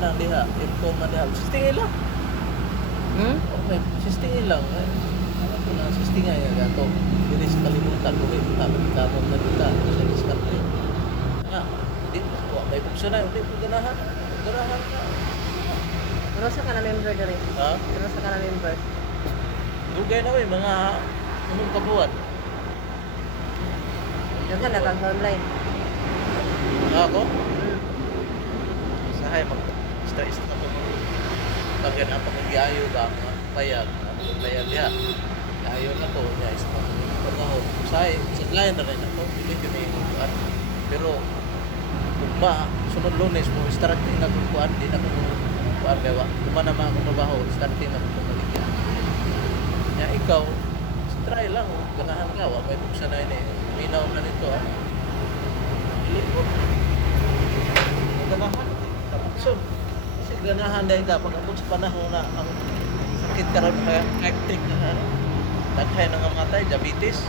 lang diha, info man diha. Sistingin lang. Okay, sistingin lang. Ano ko lang, sistingin nga gato. Hindi sa kalimutan ko, kami kamon na dita. Sa diskarte. Nga, hindi ko, may buksan na, hindi ko ganahan. Ganahan ka. Pero sa ka na member diri? Ha? Pero sa ka na member? Dugay na mga anong kabuan. Dagan na kang online. Ako? Sahay mag-stress na po. Pagyan ang pag-iayo ba, payag, payag niya. Iayo na po niya, is pag-aho. Sahay, saglayan na rin ako, hindi ko na yung kuhan. Pero, ugma, sunod lunes mo, start din ako kuhan, di na ko kuhan gawa. Kuma naman ako trabaho, start din ako kumaligyan. Ya, ikaw, try lang, ganahan ka, wag may buksan na yun eh. Minaw na nito, ha? Ilipot. Ganahan, kapukson. Kasi ganahan dahil ka, pag-abot sa panahon na ang sakit ka rin, hectic na ano, naghay na nga matay, diabetes.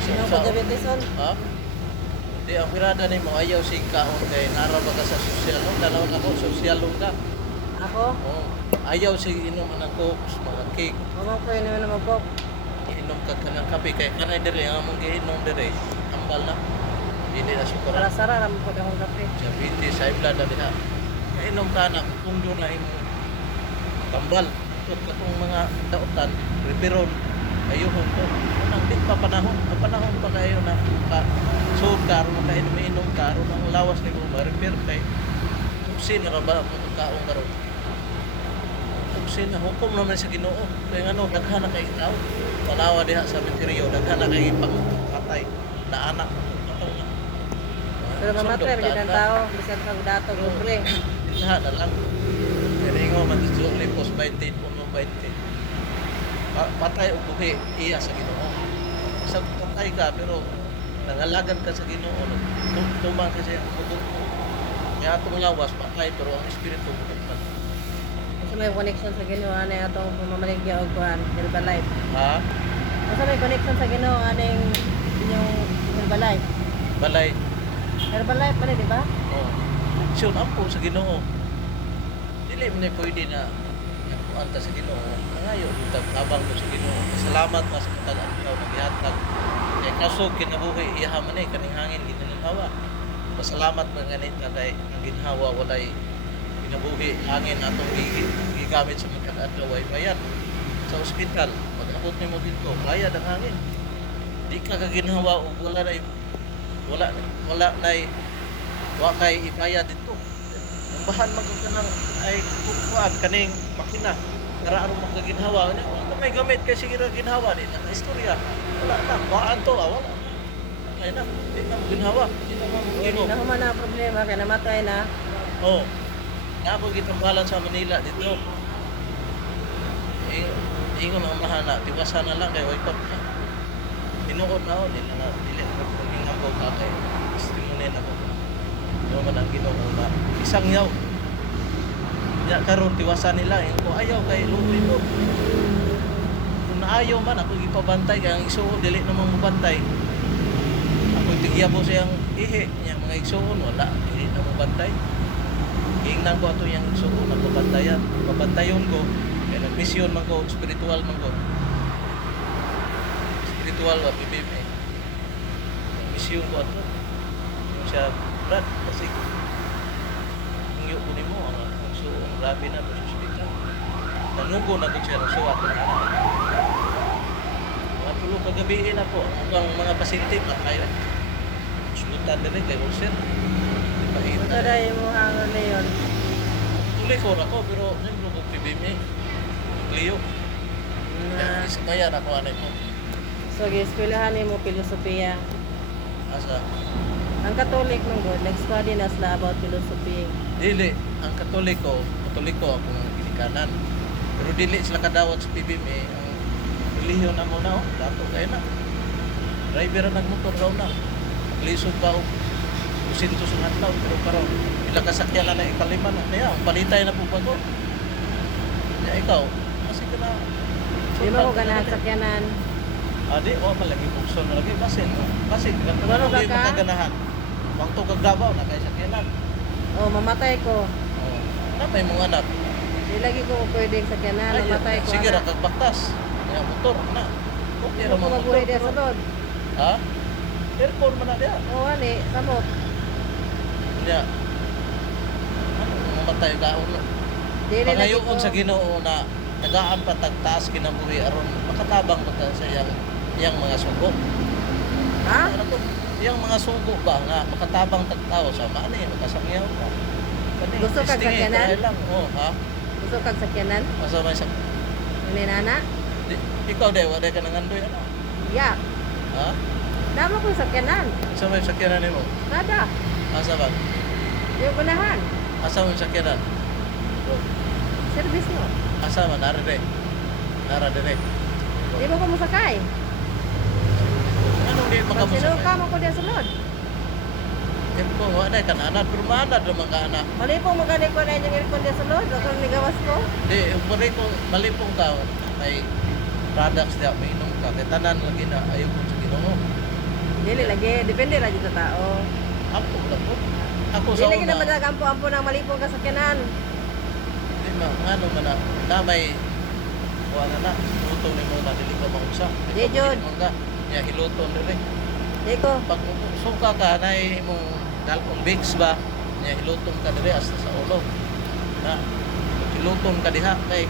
Sino ko diabetes on? Ha? Di, ang pirada ni mo, ayaw sing kaon kay naraba ka sa sosyal, no? Dalawang ako, sosyal ka. Ako? Oh, ayaw sing inom ng cokes, mga cake. Mama ko yun naman mag-cook. Inom ka ka ng kape kay kanay dire ang mong giinom dire ambal na hindi na sukara Sara-sara naman po akong kape. diabetes high blood na diha inom ka na kung doon na imo tambal ito katong mga dautan reperon ayuhon to nang di pa panahon ang panahon pa kayo na ka so karo na kayo inom karo ang lawas ni mo ma-repair kay sin ra ba mo kaong karon sin na hukom naman sa Ginoo kay ano daghan na kay tao panawa diha sa Menterio daghan na kay pagpatay na anak atong Pero mamatay ba ang tao? Bisan kang dato, libre. lahat na lang kaya man dito lipos 20 puno 20 patay o buhi iya sa Ginoo sa patay ka pero nangalagan ka sa Ginoo tumang kasi ang hukom mo kaya atong lawas patay pero ang espiritu buhay pa Kasi may connection sa Ginoo ana atong pamamaligya og kuan, Herbalife. ha Kasi may connection sa Ginoo aning inyong Herbalife. balay Herbalife pa rin, di ba? oh aksyon ampo sa Ginoo dili man pwede na kuanta sa Ginoo nangayo utang abang ko sa Ginoo salamat mas matag adlaw nagihatag kay kasog kinabuhi iya man eh kaning hangin ginhawa pasalamat man ganit kay ang ginhawa walay kinabuhi hangin atong gigamit sa mga adlaw ay bayad sa ospital pag abot nimo dito bayad ang hangin di ka kaginhawa og wala wa kay ibayad dito ang bahan magkanang ay kukuan kaning makina para aron makaginhawa nya kung may gamit kay sige ra ginhawa di na istorya wala na waan to wala ay na di na ginhawa di na Hindi na human na problema kaya namatay na. oh nga po gitambalan sa Manila dito ingon ang mahana tiwasan na lang kay way pop na tinuod na ako dili na paging ako kay testimony na ako no man ang Ginoo na isang yaw ya karon tiwasan nila ko ayaw kay luwi to kung naayaw man ako gipabantay kay ang isuo dili namang mabantay ako tigiyabo siyang ihi niya mga igsuon wala dili na mabantay ingnan ko ato yang isuo nagbabantayan babantayon ko kay nagmisyon man ko spiritual man ko spiritual wa PBM misyon ko ato yung siya brad kasi kung yung kunin mo ang so grabe na to sa hospital nanunggo na ko siya so ako na mga tulo kagabihin na po ang mga pasyente patay na sultan na rin kay Wilson Ito na yung hangar na yun. tuloy ko na ko pero nandun ko PBM Leo Na, ismaya na ko anay mo so, giskwelahan mo filosofiya. asa Ang Katolik nung God, nag-study na sila about philosophy. dili ang katoliko ako ng ginikanan pero dili sila kadawat sa PBM ang relihiyon na mo na dato kayo na driver ang nagmotor daw na lisod pa og 200 ang adlaw pero karon pila ka sakyan na ikalima na niya ang palitay na po bago ya ikaw kasi ka na Di ba ko ganahan sakyanan? di o malagi bukson na lagi basin kasi Ano gano'n ba lagi ka? makaganahan pang to kag Davao na kay sakyanan Oh, mamatay ko. oh Na may mga anak. Di lagi ko pwedeng sakyanan, Ay, namatay ko. sige ra anak. kag baktas. Ya motor na. Okay Di ra mo mo mabuhay diya sa lod. Ha? Aircon man na diya. Oo, ani, samot. Nya. Ano mamatay ka uno. Dili lagi ko. Pangayoon sa Ginoo na tagaan pa tagtaas kinabuhi aron makatabang pa ta sa iyang mga sugo. Ha? Ano to? Iyang mga sugo ba nga makatabang tagtao sa maani makasangyaw ka. Kani, Gusto kag testing sakyanan? try lang. Oh, ha? Gusto kag sakyanan? Asa may sa Ini nana? ikaw de wa ka nangandoy ano? Ya. Ha? Dama ko sakyanan. Asa may sakyanan nimo? Kada. Asa ba? Yung gunahan. Asa may sakyanan? Service mo. Asa man nara de? Nara dire. Di mo ko musakay. Anong di Pag makamusakay? sinuka mo ko diya sulod. Tempo wa na kanana pero maanad naman ka anak. Mali po magaling ko na yung aircon diya sulod. Ako nigawas ko. Di, malipong tao, may products diya, may inom ka, kaya tanan lagi na ayaw ko sa Ginoo. Dili lagi. Depende lagi sa tao. Ako lang po. Ako sa Dili lagi na una, madagampo-ampo ng malipong kasakyanan. di ma, ano man na may, kuha na, luto ni mo na, dili ka maungsa. Di, Jud. Ka, niya hiluton rin. Di ko. Pag suka ka, na mong dalkong bigs ba, niya hiluton ka rin hasta sa ulo. Na, hiluton ka diha, kay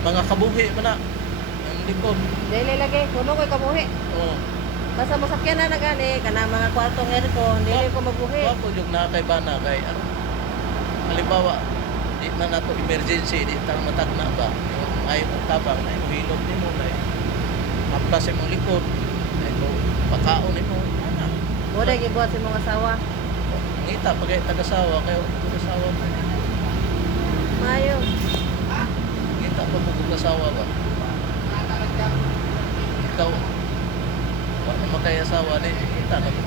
mga kabuhi mo na, ang likod. Dili lagi. Kuno ko'y kabuhi. Oh. Basta masakyanan na gani. Kana mga kwartong aircon. Dili ko mabuhi. Ako yung nakakay bana kay ano. Halimbawa, di man nato emergency, di tang matag na ba. Yung ay mo tabang na yung hilot nimo na haplas imong likod. Ay mo pakaon nimo. Ana. Muna gibuhat sa mga asawa. Ngita pagay tagasawa kayo tagasawa mo. Mayo. Ngita pa mo tagasawa ba. Ikaw wala makay asawa di kita na mo.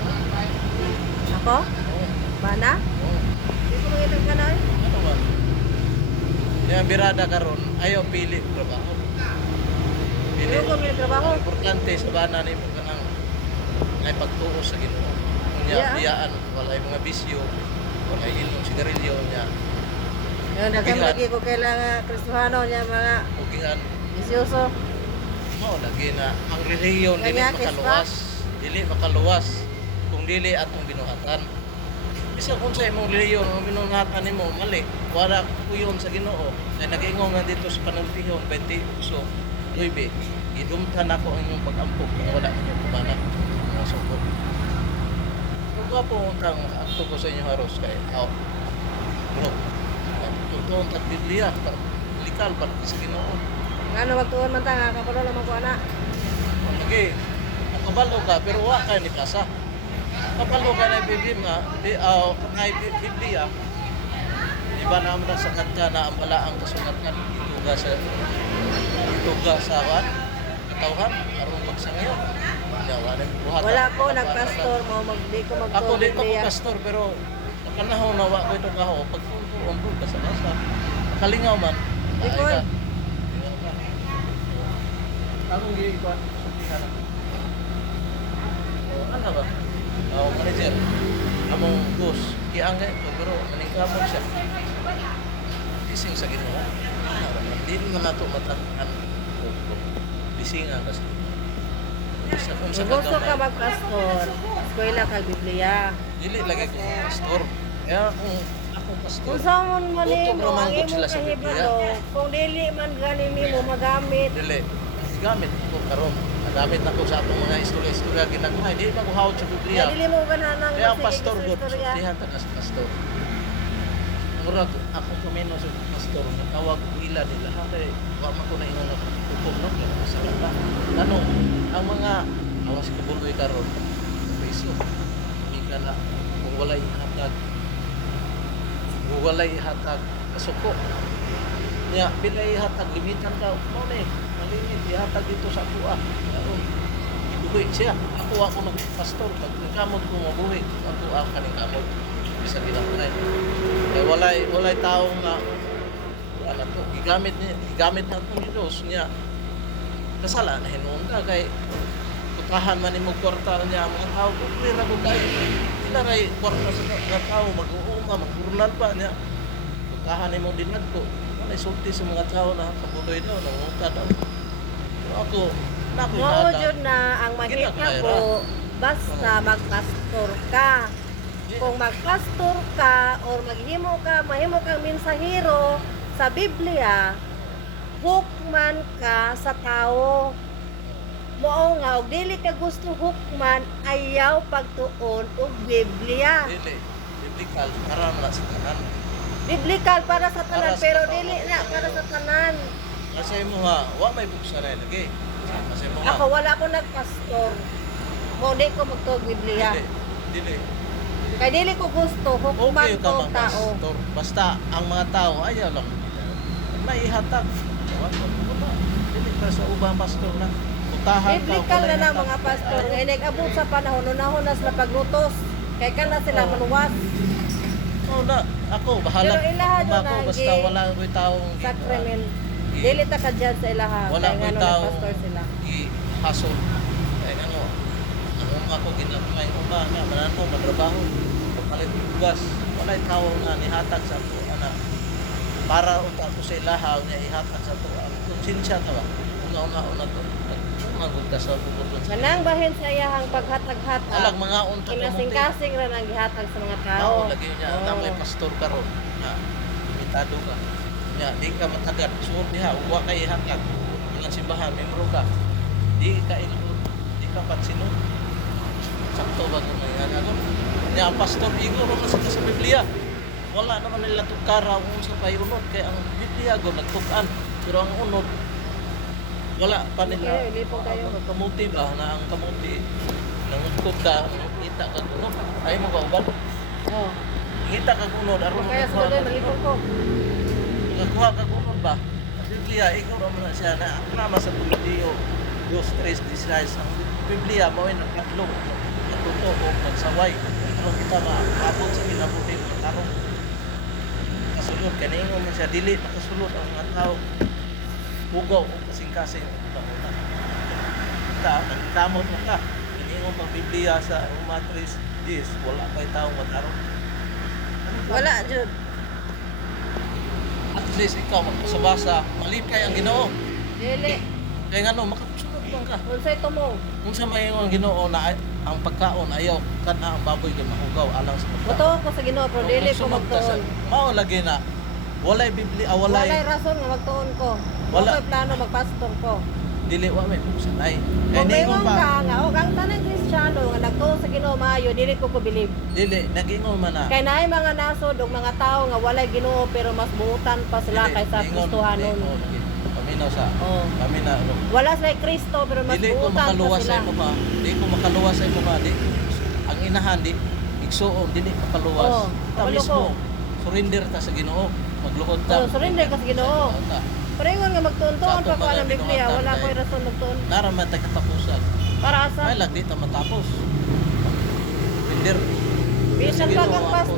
Ako? Oo. Bana? Oo. Di ko mangitag ka na eh. Ano ba? Yung birada karon ayaw pili trabaho. Di ko may trabaho. Ang importante sa bana ni mo kanang ay pagtuo sa Ginoo. Unya Yeah. diyaan walay mga bisyo, walay inom sigarilyo niya. Yung daghang Bigat. lagi ko kailangan Kristohano niya mga Ugihan bisyoso. mo lagi na ang relihiyon dili Kanya, makaluwas. Dili makaluwas kung dili atong binuhatan. Bisa kung sa imong relihiyon ang binuhatan nimo mali, wala kuyon sa Ginoo. Kay nag-ingon nga dito sa panultihon 20 so 9 idumtan ako ang inyong pag-ampok kung wala ninyo kumana ang suko. Kung po untang akto ko sa inyo haros kay bro. Tutuon tag Biblia likal para sa Ginoo. Ngano magtuon man ta nga kapulo lamang ko ana. Lagi, nakabalo ka, pero wa ka ni kasa. Kabalo ka na Biblia, kay Biblia. Iba naman na sa kanta na ang balaang kasulatan ituga sa wan, katawhan, aron magsangyo. Yawa na buhat. Wala ko nagpastor mo di ko Ako magtuon di ko Biblia. pastor pero kanahon na wa ko ito kaho pagtutuon ko ka sa nasa. Kalingaw man. Di ko, Ay eh. ka. Lingaw ka. Anong giikuan? Sultihan ako. Ano ba? Manager. Among boss. Kiangay ko pero maningkamon siya. Bising sa Ginoo. Di naman nato matakan. Bisingan kasi. Sa kung sa Kung gusto ka kagamay. magpastor, eskwela kag Biblia. Dili lagi ko pastor. Kaya kung ako pastor. Kung saan mo Utok mo naman ang ko imong sila sa Biblia. kahibalo, kung dili man gani nimo magamit, Dili. Gamit ko karon. Nagamit ako sa atong mga istorya-istorya ginagmay. Di ba ko hawad sa Biblia. dili mo ganahan ng Kaya ang masigig pastor sa God, istorya. sultihan ta sa pastor. Murag ako kamino sa pastor, natawag ila nila. Kay wa man ko na ingon na hukom no, kaya masala ba. Ano, ang mga awas kabuloy karon, preso. Ika na kung walay hatag. Kung walay hatag kasuko. Nya bilay hatag limitan ka. Mo ni, malimit ihatag dito sa tuwa. Karon buhi siya. Ako nagpastor. Pag nagkamot ko mabuhi, ako kaning kamot. Bisa ginamay. Kaya walay tao nga ano to, gigamit na itong Diyos niya. Kasala na hinuon ka kay putahan man imong kwarta niya ang mga tao kung pira ko tayo. Sila kay kwarta sa tao mag-uuma, mag-urnal pa niya. kahan mo din ko. Wala sulti sa mga tao na kabuloy daw, nangunta daw. Pero ako, nakoy Mao hada. jud na ang mahika Ginagmayra. po basta magpastor ka. Kung magpastor ka or mahimo kang mensahero sa Biblia, hukman ka sa tao. Mao nga og dili ka gusto hukman, ayaw pagtuon og Biblia. Dili, biblical, karam na sa kanan. Biblical para sa tanan Para sa pero tao. dili na para sa tanan. Kasi mo nga, wa may buksa na lagi. Kasi mo nga, Ako wala ko nagpastor. Mo di ko magtuog Biblia. dili. Kay dili ko gusto hukman Okay ka ko mga tao. pastor. Basta ang mga tao ayaw lang. May ihatag. Dili para sa ubang pastor na. Utahan Biblical na na mga pastor nga nag-abot sa panahon unahon na sila paglutos. Kay kana sila Oo. manuwas Oo na, ako bahala. Pero ilaha Ako, doon na, basta gi- wala ko'y taong sacrament. gi- Dili ta ka dyan sa ilaha Wala kay ko'y ngano tao. pastor sila. i-hasol. Kaya ano, ang mga ko ginagmay ko ba nga, manan ko, matrabaho, papalit bugas. Wala yung tao nga nihatag sa to, anak. Para unta ko sa ilahaw niya ihatag sa to. Ang konsensya ta ba? Una to. Magod ka sa bubutun sa Manang bahin sa iyahang paghatag-hatag. alag mga unta ko Kinasing-kasing ra nang gihatag sa mga tao. Oo, lagi niya. Oo. Ang may pastor ka ron. Nga, imitado ka. Nga, di ka matagad. Suot niya, huwa ka ihatag. Ilang simbahan, membro ka. Di ka ilod. Di ka patsinod. Sakto ba kung may ano? Nga, ang pastor, igo ron na sila sa Biblia. Wala naman nila tukara kung sa payunod. Kaya ang Biblia, go, nagtukan. Pero ang unod, wala pa nila. Okay, lipo kayo. Ang kamuti ba, na ang kamuti, nangutod ka, kita ka unod. Ay mo ba, uban? Oh. Kita ka unod, aron Kaya sa bagay malipong ko. nagkuha ka unod ba? Ang Biblia, ikaw naman na siya na nama sa Timoteo, Dios 3:16. Ang Biblia mo ay nagkatlo, natuto o nagsaway. Aron kita maabot sa kinabuhi mo karon. Kasulod kaningo man siya dili nakasulod ang mga tao. Bugaw o kasing-kasing una. Kita, nagkamot mo ka. Kaningo pang Biblia sa Roma 3:10, wala kay taong mataron. Wala jud. At least ikaw magpasabasa, malipay ang Ginoo. Dili. Kaya nga no, makasunod lang ka. Unsay tumo? Kung sa may ang Ginoo na ang pagkaon ayaw kana ang baboy kay mahugaw alang sa pagkaon. Mutuo ko sa Ginoo pero dili ko magtuon. Mao lagi na walay Biblia, Walay walay rason nga magtuon ko. Wala. Wala plano magpastor ko. dili wa may buksan ay. Kung Kaya mayroon ningon ka pa. nga, o kang tanang Kristiyano nga nagtuon sa Ginoo maayo, dili ko believe. Dili nagingon man na. Kay naay mga nasod ug mga tao nga walay Ginoo pero mas buutan pa sila Dili, kaysa ningon, Kristohanon. ningon, lagi. Paminaw sa Oh. kami na ano. Wala sila Kristo pero mas Dili ko buutan pa makaluwas sila. sa imo ba? Dili ko makaluwas sa imo ba? Di. Ang inahan di igsuon dili makaluwas. Oo, Ta kabalo mismo. ko. Surrender ta sa Ginoo. Maglukod ta. Oh, surrender ka sa Ginoo. Ta. Pero ingon nga magtuon-tuon pa ko Sa ng atong Biblia, mga wala tatay. ko'y rason magtuon. Naraman tayo katapusan. Para asa? Ay, lang di ta matapos. Surrender. Bisan Sige, pag no, ang ako pastor,